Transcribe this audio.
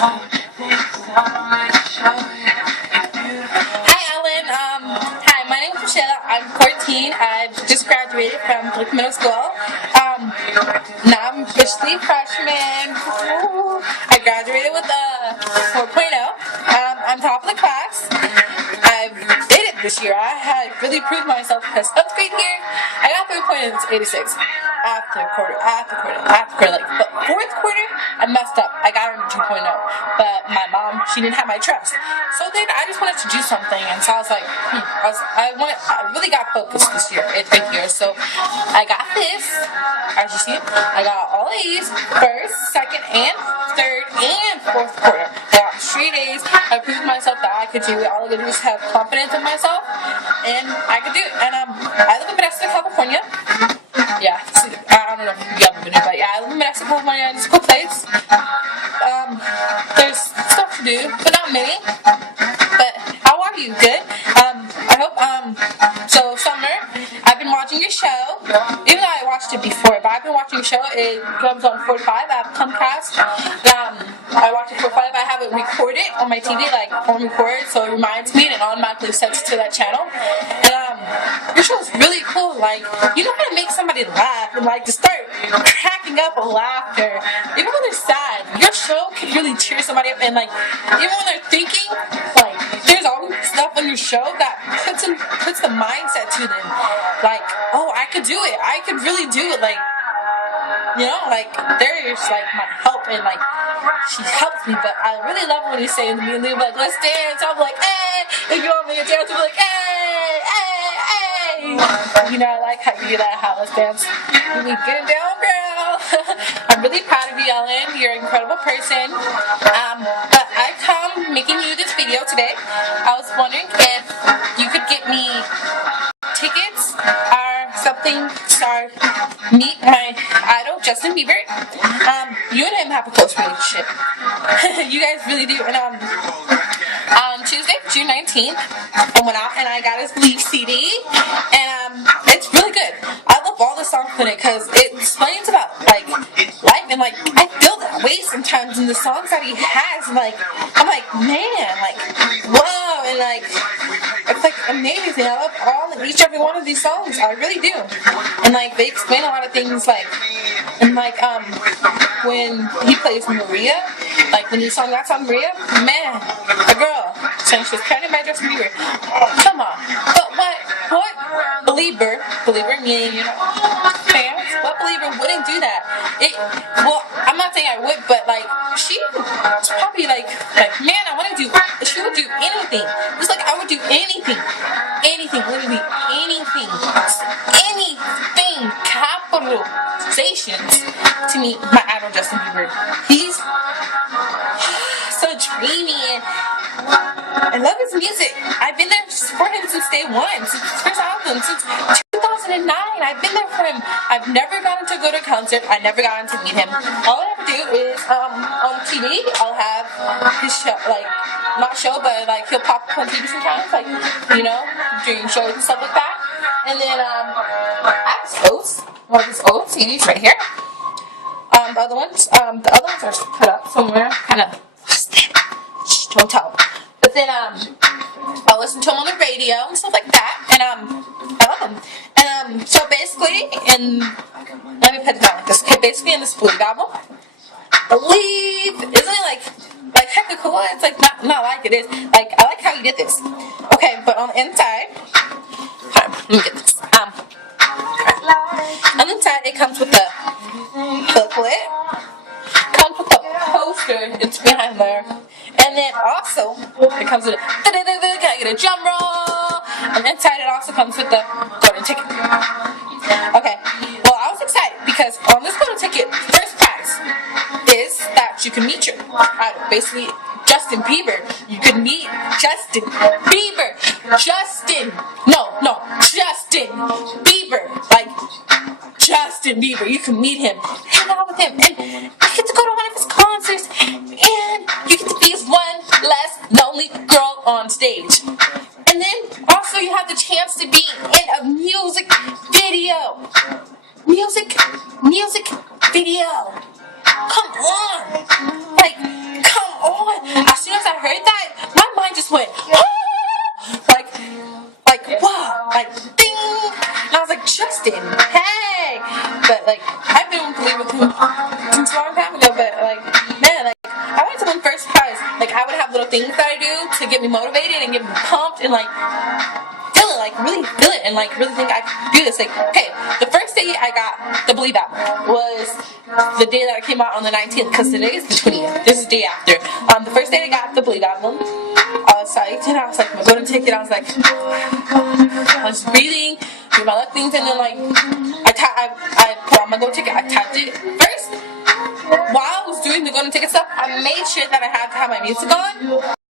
Hi, Ellen. Hi, my name is Michelle. I'm 14. I've just graduated from Blake Middle School. Now I'm officially freshman. Ooh. I graduated with a 4.0. I'm top of the class. I did it this year. I had really proved myself because 7th grade year, I got 3.86 after quarter. But 4th quarter, I messed up. I got her 2.0. But my mom, she didn't have my trust. So then I just wanted to do something, and so I was like, I really got focused this year, 8th year. So I got this. As you see, I got all A's, 1st, 2nd, and 3rd, and 4th quarter. I got straight A's. I proved myself that I could do it. All I could do is have confidence in myself, and I could do it. And I live in Modesto, California. Yeah, I don't know if you ever been here, but yeah, I live in Modesto, California. It's a cool place. There's stuff to do, but not many. But how are you? Good? I hope, so summer, I've been watching your show, even though I watched it before, but I've been watching your show. It comes on 4 to 5. I have Comcast. I watch it 4 to 5. I have it recorded on my TV, like on record, so it reminds me and it automatically sets to that channel. And your show is really cool. Like, you know how to make somebody laugh and like to start cracking up with laughter, even when they're sad. Your show can really cheer somebody up, and like even when they're thinking, like there's always stuff on your show that puts the mindset to them. Like, oh, I could do it. I could really do it. Like, you know, like there's like my help, and like she helps me. But I really love when you say to me, and they're like, let's dance. I'm like, hey. If you want me to dance, I'm like, hey, hey, hey. You know, I like how you do that. How let's dance. You be getting down, girl. I'm really proud of you, Ellen. You're an incredible person. But I come making you this video today. I was wondering if you could get me tickets or something to meet my idol, Justin Bieber. You and him have a close relationship. You guys really do. And on Tuesday, June 19th, I went out and I got his Leave CD, and it's really good. I love all the songs in it because it explains about like life, and like I feel that way sometimes in the songs that he has. And like I'm like, man, like whoa, and like it's like amazing. I love all and each every one of these songs. I really do. And like they explain a lot of things, like and like when he plays Maria, like the new song that's on Maria, man, a girl saying she was credited by Justin Bieber. Come on. But what believer meaning, you know, fans, what believer wouldn't do that? Well, I'm not saying I would, but like she's probably like man, I want to do. She would do anything. Just like I would do anything, literally anything, capitalizations to meet my idol Justin Bieber. He's so dreamy, and I love his music. I've been there for him since day one, since his first album, since 2009. I've been there for him. I've never gotten to go to a concert. I never gotten to meet him. All I ever do is on TV, I'll have his show, like not show, but like he'll pop up on TV sometimes, like you know, during shows and stuff like that. And then I have one of his old CDs right here. The other ones are put up somewhere, kind of. Don't tell. But then I'll listen to him on the radio and stuff like that, and I love him. And so basically, let me put it down like this. Okay, basically in this Blue album, Believe, isn't it like hecka cool? It's like not like it is. Like I like how you did this. Okay, but on the inside, let me get this. On the inside, it comes with the booklet. Comes with the poster. It's behind there. And then also, it comes with can I get a drum roll? And inside it also comes with the golden ticket. Okay, well I was excited because on this golden ticket, first prize is that you can meet your idol, basically Justin Bieber. You can meet Justin Bieber. Justin Bieber. Like Justin Bieber. You can meet him, hang out with him, and you get to go to one of his concerts, and you get to be his one less lonely girl on stage. And then also you have the chance to be in a music video. Music video. Come on. Like, come on. but like I've been with him since a long time ago. But like, man, like I wanted to win first prize. Like I would have little things that I do to get me motivated and get me pumped and like feel it, like really feel it, and like really think I can do this. Like, okay, the first day I got the Believe album was the day that it came out on the 19th, because today is the 20th. This is the day after. The first day I got the Believe album, I was psyched, and I was like, my golden ticket. I was like, I was breathing, doing my luck things, and then like I put on my golden ticket. I tapped it first. While I was doing the golden ticket stuff, I made sure that I had to have my music on.